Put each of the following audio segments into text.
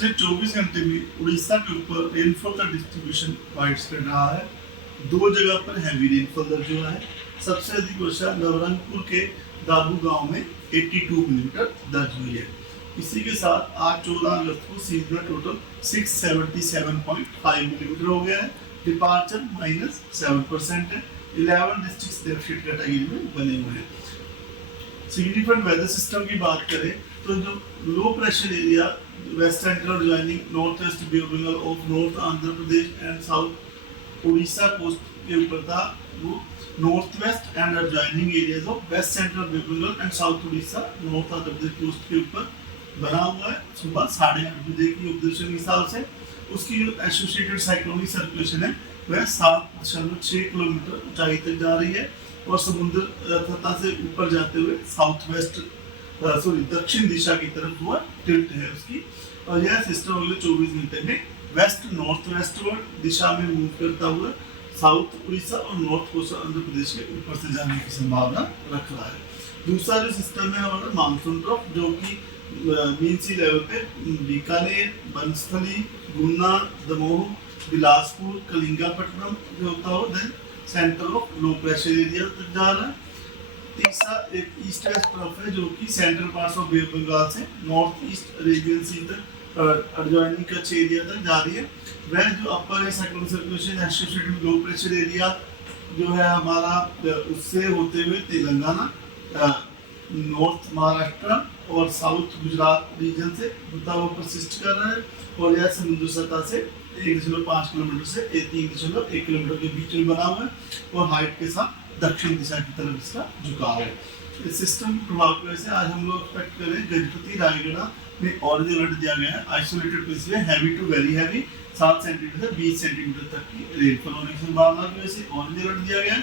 पिछले 24 घंटे में उड़ीसा के ऊपर रेनफॉल का डिस्ट्रीब्यूशन वाइड स्प्रेड रहा है। 2 जगह पर हैवी रेनफॉल दर्ज हुआ है। सबसे अधिक वर्षा नवरंगपुर के दाबू गांव में 82 मिलीमीटर दर्ज हुई है। इसी के साथ आज 14 अगस्त को सीजनल टोटल 677.5 मिलीमीटर हो गया है। डिपार्चर -7% है। 11 डिस्ट्रिक्ट डेफिसिट कैटेगरी में बने हुए हैं। सिग्निफिकेंट वेदर सिस्टम की बात करें तो जो low pressure area west central joining north west bay of Bengal of north Andhra Pradesh and south Orissa coast के ऊपर था, वो north west and joining areas of west central bay of Bengal and south Orissa north Andhra Pradesh coast के ऊपर बना हुआ है। सुबह 8:30 बजे की ऑब्जर्वेशन के हिसाब से उसकी जो एसोसिएटेड साइक्लोनिक सर्कुलेशन है वह 7.6 किलोमीटर ऊंचाई तक जा रही है और समुद्र सतह से ऊपर जाते हुए साउथ वेस्ट दक्षिण दिशा की तरफ हुआ टिल्ट है उसकी। और यह सिस्टम अगले 24 घंटे में वेस्ट नॉर्थ वेस्टवर्ड दिशा में मूव करता हुआ साउथ उड़ीसा और नॉर्थ कोस्ट आंध्र प्रदेश के ऊपर से जाने की संभावना रख रहा है। दूसरा जो सिस्टम है हमारा मानसून ट्रफ, जो कि मीन सी लेवल पे बीकानेर, बनस्थली, गुना, दमोह, बिलासपुर, कलिंगापट्टनम जो होता हो then centre of low pressure area तक जा रहा है। तीसरा एक ईस्ट वेस्ट ट्रफ है जो कि central parts of bay of Bengal से नॉर्थ ईस्ट अरेबियन सी तक एडजॉइनिंग कच्छ एरिया तक जा रही है। वह जो upper cyclonic circulation associated low pressure area जो है हमारा उससे होते हुए तेलंगाना, नॉर्थ महाराष्ट्र और साउथ गुजरात रीजन से होता हुआ परसिस्ट कर रहा है और यह समुद्र सतह से 1.5 किलोमीटर से 3.1 किलोमीटर के बीच में बना हुआ है और हाइट के साथ दक्षिण दिशा की तरफ इसका झुकाव है। इस सिस्टम के प्रभाव की वजह से आज हम लोग एक्सपेक्ट करें गजपति रायगढ़ में ऑरेंज अलर्ट दिया गया है। आइसोलेटेड प्लेस में heavy to very heavy 7 centimetre से 20 सेंटीमीटर तक की रेनफॉल होने की संभावना की वजह से ऑरेंज अलर्ट दिया गया है।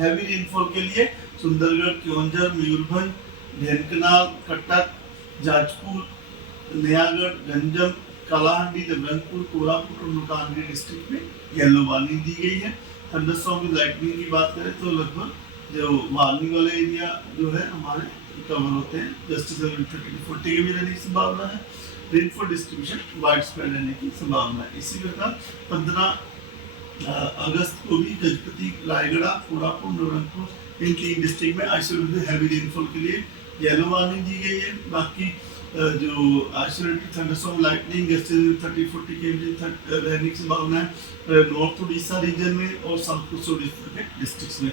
हैवी रेनफॉल के लिए सुंदरगढ़, क्योंझर, मयूरभंज, ढेंकनाल, कटक, जाजपुर, नयागढ़, गंजम, कालाहांडी, नवरंगपुर, कोरापुट और मलकानगिरी डिस्ट्रिक्ट में येलो वार्निंग दी गई है। थंडरस्टॉर्म विद लाइटनिंग की बात करें तो लगभग जो वार्निंग वाले एरिया जो है हमारे कवर होते हैं। जस्टिस 30 to 40 के भी रहने की संभावना है। रेनफॉल डिस्ट्रीब्यूशन वाइड स्प्रेड रहने की संभावना है। इसी प्रकार 15 अगस्त को भी गजपति, रायगढ़, कोरापुट, नवरंगपुर इन 3 डिस्ट्रिक्ट में आइसोलेटेड हैवी रेनफॉल के लिए येलो वार्निंग दी गई है। बाकी जो आइसोलेटेड थंडरस्टॉर्म लाइटनिंग 30-40 के रहने की संभावना है नॉर्थ उड़ीसा रीजन में और साउथ कोस्ट उड़ीसा के डिस्ट्रिक्ट्स में।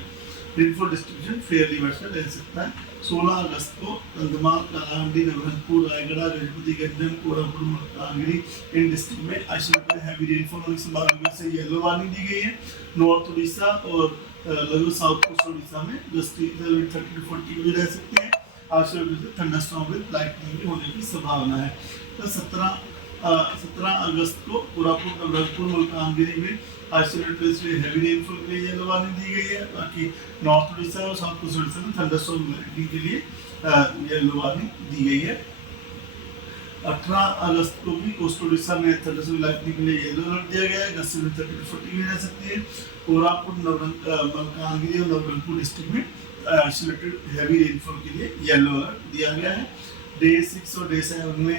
रेनफॉल डिस्ट्रीब्यूशन फेयरली वर्षा रह सकता है। 16 अगस्त को कंधमाल, कालाहांडी, नवरंगपुर, रायगढ़, गजपति, गंजम, कोरापुट, मलकानगिरी इन डिस्ट्रिक्ट में आइसोलेटेड हैवी रेनफॉल होने की संभावना से येलो वार्निंग दी गई है। नॉर्थ उड़ीसा और लगभग साउथ कोस्ट उड़ीसा में 30 to 40 भी रह सकते हैं। थंडरस्टॉर्म विद लाइटनिंग होने की संभावना है। तो 17 अगस्त को कोरापुट, नवरंगपुर, मलकानगिरी में आइसोलेटेड प्लेस में हैवी रेनफॉल के लिए येलो वार्निंग दी गई है। बाकी नॉर्थ उड़ीसा और साउथ कोस्ट उड़ीसा में थंडरस्टॉर्म लाइटनिंग के लिए येलो वार्निंग दी गई है। 18 अगस्त को भी कोस्ट उड़ीसा में थंडरस्टॉर्म लाइटनिंग के लिए येलो अलर्ट दिया गया है। 30 to 40 भी रह सकती है। कोरापुट, मलकानगिरी और नवरंगपुर डिस्ट्रिक्ट में आइसोलेटेड हैवी रेनफॉल के लिए येलो अलर्ट दिया गया है। डे 6 और डे 7 में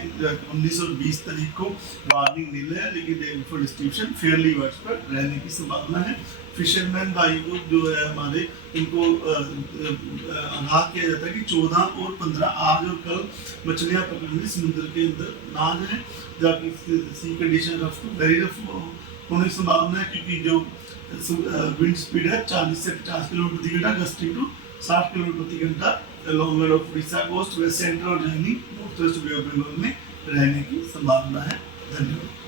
19 और 20 तारीख को वार्निंग मिल है, लेकिन rainfall distribution Fairlie wide spread रहने की संभावना है। फिशरमैन भाई को जो है हमारे इनको आगाह किया जाता है कि 14 और 15 आज और कल मछलियाँ पकड़ने समुद्र के अंदर ना जाए, जबकि सी कंडीशन रफ वेरी रफ होने की संभावना है, क्योंकि जो विंड स्पीड है 40 से 50 किलोमीटर प्रति घंटा, गस्टिंग टू 60 किलोमीटर प्रति घंटा along of Orissa coast, west central और north west bay of Bengal में रहने की संभावना है। धन्यवाद।